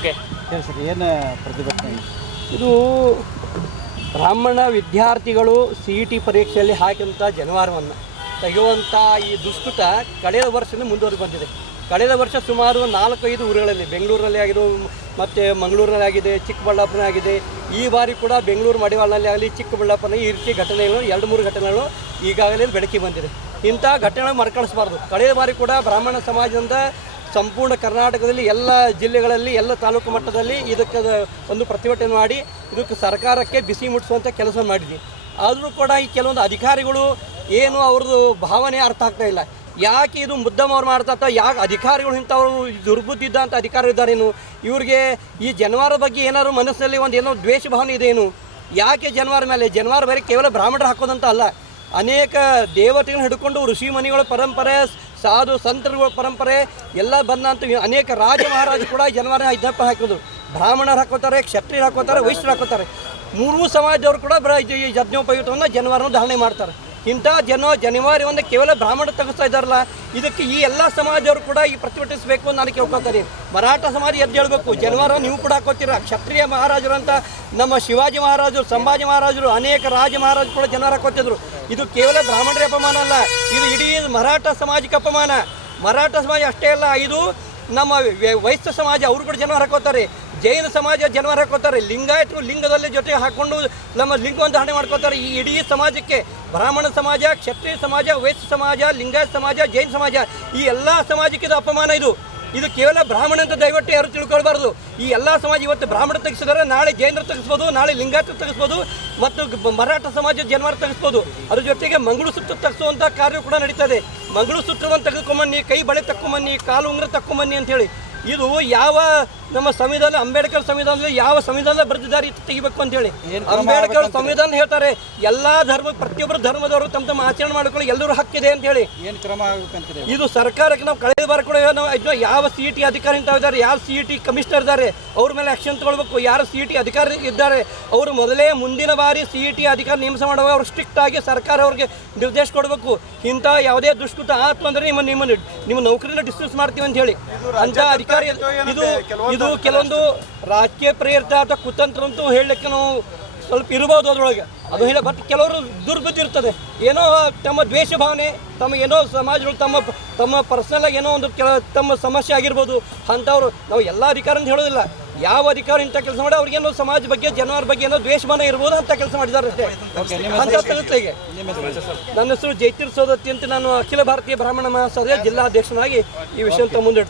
Okay, ಹೇಳಿ sir, ಏನು ಪ್ರತಿಭಟನೆ? ಇದು ಬ್ರಾಹ್ಮಣ ವಿದ್ಯಾರ್ಥಿಗಳು CET ಪರೀಕ್ಷೆಯಲ್ಲಿ ಹಾಕಿದಂಥ ಜನವಾರವನ್ನು ತೆಗೆಯುವಂಥ ಈ ದುಷ್ಕೃತ ಕಳೆದ ವರ್ಷದಿಂದ ಮುಂದುವರೆದು ಬಂದಿದೆ. ಕಳೆದ ವರ್ಷ ಸುಮಾರು 4-5 ಊರುಗಳಲ್ಲಿ, ಬೆಂಗಳೂರಲ್ಲಿ ಆಗಿರೋ ಮತ್ತು ಮಂಗಳೂರಲ್ಲಿ ಆಗಿದೆ, ಚಿಕ್ಕಬಳ್ಳಾಪುರ ಆಗಿದೆ. ಈ ಬಾರಿ ಕೂಡ ಬೆಂಗಳೂರು ಮಡಿವಾಳನಲ್ಲಿ ಆಗಲಿ, ಚಿಕ್ಕಬಳ್ಳಾಪುರ ಈ ರೀತಿ ಘಟನೆಗಳು 2-3 ಘಟನೆಗಳು ಈಗಾಗಲೇ ಬೆಳಕಿಗೆ ಬಂದಿದೆ. ಇಂಥ ಘಟನೆಗಳು ಮರುಕಳಿಸಬಾರ್ದು. ಕಳೆದ ಬಾರಿ ಕೂಡ ಬ್ರಾಹ್ಮಣ ಸಮಾಜದಿಂದ ಸಂಪೂರ್ಣ ಕರ್ನಾಟಕದಲ್ಲಿ ಎಲ್ಲ ಜಿಲ್ಲೆಗಳಲ್ಲಿ, ಎಲ್ಲ ತಾಲೂಕು ಮಟ್ಟದಲ್ಲಿ ಇದಕ್ಕೆ ಒಂದು ಪ್ರತಿಭಟನೆ ಮಾಡಿ ಇದಕ್ಕೆ ಸರ್ಕಾರಕ್ಕೆ ಬಿಸಿ ಮುಟ್ಟಿಸುವಂಥ ಕೆಲಸ ಮಾಡಿದ್ವಿ. ಆದರೂ ಕೂಡ ಈ ಕೆಲವೊಂದು ಅಧಿಕಾರಿಗಳು ಏನು ಅವ್ರದ್ದು ಭಾವನೆ ಅರ್ಥ ಆಗ್ತಾ ಇಲ್ಲ. ಯಾಕೆ ಇದು ಮುದ್ದಮ್ ಅವ್ರು ಮಾಡ್ತಾ, ಯಾಕೆ ಅಧಿಕಾರಿಗಳು ಇಂಥವ್ರು ದುರ್ಬುದ್ಧಿ ಇದ್ದಂಥ ಅಧಿಕಾರಿ ಇದ್ದಾರೇನು? ಇವ್ರಿಗೆ ಈ ಜನವಾರ ಬಗ್ಗೆ ಏನಾದ್ರು ಮನಸ್ಸಲ್ಲಿ ಒಂದು ಏನೋ ದ್ವೇಷ ಭಾವನೆ ಇದೆಯೇನು? ಯಾಕೆ ಜನವಾರ ಮೇಲೆ? ಜನವಾರ ಬರೀ ಕೇವಲ ಬ್ರಾಹ್ಮಣರು ಹಾಕೋದಂತ ಅಲ್ಲ, ಅನೇಕ ದೇವತೆಗಳನ್ನ ಹಿಡ್ಕೊಂಡು ಋಷಿ ಮನಿಗಳ ಪರಂಪರೆ, ಸಾಧು ಸಂತರುಗಳ ಪರಂಪರೆ ಎಲ್ಲ ಬಂದಂಥ ಅನೇಕ ರಾಜ ಮಹಾರಾಜರು ಕೂಡ ಜನವಾರ ಇದಪ್ಪ ಹಾಕೋದು. ಬ್ರಾಹ್ಮಣರು ಹಾಕೋತಾರೆ, ಕ್ಷತ್ರಿಯರು ಹಾಕೋತಾರೆ, ವೈಶ್ಯರು ಹಾಕೋತಾರೆ. 3 ಸಮಾಜದವರು ಕೂಡ ಈ ಯಜ್ಞೋಪಯುಕ್ತವನ್ನು ಜನವಾರವನ್ನು ಧಾರಣೆ ಮಾಡ್ತಾರೆ. ಇಂಥ ಜನವಾರವನ್ನು ಕೇವಲ ಬ್ರಾಹ್ಮಣರು ತೆಗೆಸ್ತಾ ಇದ್ದಾರಲ್ಲ, ಇದಕ್ಕೆ ಈ ಎಲ್ಲ ಸಮಾಜದವರು ಕೂಡ ಈ ಪ್ರತಿಭಟಿಸಬೇಕು ಅಂತ ನಾನು ಕೇಳ್ಕೊಳ್ತಾರೆ. ಮರಾಠ ಸಮಾಜ ಎದ್ದು ಹೇಳಬೇಕು, ಜನವಾರ ನೀವು ಕೂಡ ಹಾಕೋತೀರ. ಕ್ಷತ್ರಿಯ ಮಹಾರಾಜರು ಅಂತ ನಮ್ಮ ಶಿವಾಜಿ ಮಹಾರಾಜರು, ಸಂಭಾಜಿ ಮಹಾರಾಜರು, ಅನೇಕ ರಾಜ ಮಹಾರಾಜರು ಕೂಡ ಜನವಾರ ಹಾಕೋತಿದ್ರು. ಇದು ಕೇವಲ ಬ್ರಾಹ್ಮಣರ ಅಪಮಾನ ಅಲ್ಲ, ಇದು ಇಡೀ ಮರಾಠ ಸಮಾಜಕ್ಕೆ ಅಪಮಾನ. ಮರಾಠ ಸಮಾಜ ಅಷ್ಟೇ ಅಲ್ಲ, ಇದು ನಮ್ಮ ವೈಶ್ಯ ಸಮಾಜ ಅವರು ಕೂಡ ಜನವಾರ ಹಾಕೋತಾರೆ. ಜೈನ ಸಮಾಜ ಜನವಾರ ಹಾಕೋತಾರೆ. ಲಿಂಗಾಯತರು ಲಿಂಗದಲ್ಲಿ ಜೊತೆ ಹಾಕ್ಕೊಂಡು ನಮ್ಮ ಲಿಂಗವನ್ನು ಧಾರಣೆ ಮಾಡ್ಕೋತಾರೆ. ಈ ಇಡೀ ಸಮಾಜಕ್ಕೆ ಬ್ರಾಹ್ಮಣ ಸಮಾಜ, ಕ್ಷತ್ರಿಯ ಸಮಾಜ, ವೈಶ್ಯ ಸಮಾಜ, ಲಿಂಗಾಯತ ಸಮಾಜ, ಜೈನ ಸಮಾಜ, ಈ ಎಲ್ಲ ಸಮಾಜಕ್ಕೆ ಇದು ಅಪಮಾನ. ಇದು ಕೇವಲ ಬ್ರಾಹ್ಮಣ ಅಂತ ದಯವಿಟ್ಟು ಯಾರು ತಿಳ್ಕೊಳ್ಬಾರ್ದು. ಈ ಎಲ್ಲ ಸಮಾಜ ಇವತ್ತು ಬ್ರಾಹ್ಮಣ ತೆಗೆಸಿದರೆ ನಾಳೆ ಜೈನರು ತೆಗೆಸ್ಬೋದು, ನಾಳೆ ಲಿಂಗಾಯತರು ತೆಗೆಸ್ಬೋದು, ಮತ್ತು ಮರಾಠ ಸಮಾಜ ಜನವಾರ ತೆಗೆಸ್ಬೋದು. ಅದ್ರ ಜೊತೆಗೆ ಮಂಗಳಸೂತ್ರ ತೆಗೆಸುವಂಥ ಕಾರ್ಯ ಕೂಡ ನಡೀತದೆ. ಮಂಗಳಸೂತ್ರವನ್ನು ತೆಗೆದುಕೊಂಬನ್ನಿ, ಕೈ ಬಳೆ ತಕ್ಕೊಂಬನ್ನಿ, ಕಾಲು ಉಂಗುರ ತಕ್ಕೊಂಬನ್ನಿ ಅಂತೇಳಿ. ಇದು ಯಾವ ನಮ್ಮ ಸಂವಿಧಾನ, ಅಂಬೇಡ್ಕರ್ ಸಂವಿಧಾನದಲ್ಲಿ ಯಾವ ಸಂವಿಧಾನ ಬರೆದಿದ್ದಾರೆ ಇದು ತೆಗಿಬೇಕು ಅಂತೇಳಿ. ಅಂಬೇಡ್ಕರ್ ಸಂವಿಧಾನ ಹೇಳ್ತಾರೆ ಎಲ್ಲ ಪ್ರತಿಯೊಬ್ಬರು ಧರ್ಮದವರು ತಮ್ಮ ಆಚರಣೆ ಮಾಡಿಕೊಳ್ಳಿ, ಎಲ್ಲರೂ ಹಕ್ಕಿದೆ ಅಂತ ಹೇಳಿ. ಏನು ಕ್ರಮ ಆಗಬೇಕಂತ ಇದು ಸರ್ಕಾರಕ್ಕೆ ನಾವು ಕಳೆದ ಬಾರ ಕೂಡ ನಾವು ಯಾವ CET ಅಧಿಕಾರಿ ಅಂತ ಇದ್ದಾರೆ, ಯಾರು CET ಕಮಿಷನರ್ ಇದ್ದಾರೆ, ಅವ್ರ ಮೇಲೆ ಆಕ್ಷನ್ ತಗೊಳ್ಬೇಕು. ಯಾರು CET ಅಧಿಕಾರಿ ಇದ್ದಾರೆ ಅವರು ಮೊದಲೇ ಮುಂದಿನ ಬಾರಿ CET ಅಧಿಕಾರಿ ನೇಮಕ ಮಾಡುವಾಗ ಅವರು ಸ್ಟ್ರಿಕ್ಟ್ ಆಗಿ ಸರ್ಕಾರ ಅವ್ರಿಗೆ ನಿರ್ದೇಶ ಕೊಡಬೇಕು. ಇಂಥ ಯಾವುದೇ ದುಷ್ಕೃತ ಆತ್ಮ ಅಂದರೆ ನಿಮ್ಮ ನೌಕರಿನ ಡಿಸ್ಮಿಸ್ ಮಾಡ್ತೀವಿ ಅಂತ ಹೇಳಿ ಅಂತ ಅಧಿಕಾರಿ. ಇದು ಕೆಲವೊಂದು ರಾಜಕೀಯ ಪ್ರೇರಿತ ಅಥವಾ ಕುತಂತ್ರ ಅಂತೂ ಹೇಳಲಿಕ್ಕೆ ನಾವು ಸ್ವಲ್ಪ ಇರ್ಬೋದು ಅದರೊಳಗೆ, ಅದು ಹೇಳ. ಬಟ್ ಕೆಲವರು ದುರ್ಬುದ್ಧಿ ಇರ್ತದೆ, ಏನೋ ತಮ್ಮ ದ್ವೇಷ ಭಾವನೆ, ತಮ್ಮ ಏನೋ ಸಮಾಜಗಳು ತಮ್ಮ ಪರ್ಸನಲ್ ಏನೋ ಒಂದು ತಮ್ಮ ಸಮಸ್ಯೆ ಆಗಿರ್ಬೋದು. ಅಂಥವ್ರು ನಾವು ಎಲ್ಲ ಅಧಿಕಾರ ಅಂತ ಹೇಳೋದಿಲ್ಲ. ಯಾವ ಅಧಿಕಾರಿ ಇಂಥ ಕೆಲಸ ಮಾಡಿ ಅವ್ರಿಗೇನೋ ಸಮಾಜ ಬಗ್ಗೆ, ಜನರ ಬಗ್ಗೆ ಏನೋ ದ್ವೇಷ ಭಾವನೆ ಇರ್ಬೋದು ಅಂತ ಕೆಲಸ ಮಾಡಿದ್ದಾರೆ ಅಷ್ಟೇ. ಈಗ ನನ್ನ ಹೆಸರು ಜೈತೀರ್ ಸೋದತ್ತಿ ಅಂತ, ನಾನು ಅಖಿಲ ಭಾರತೀಯ ಬ್ರಾಹ್ಮಣ ಮಹಾಸಭೆಯ ಜಿಲ್ಲಾಧ್ಯಕ್ಷನಾಗಿ ಈ ವಿಷಯ ಮುಂದೆ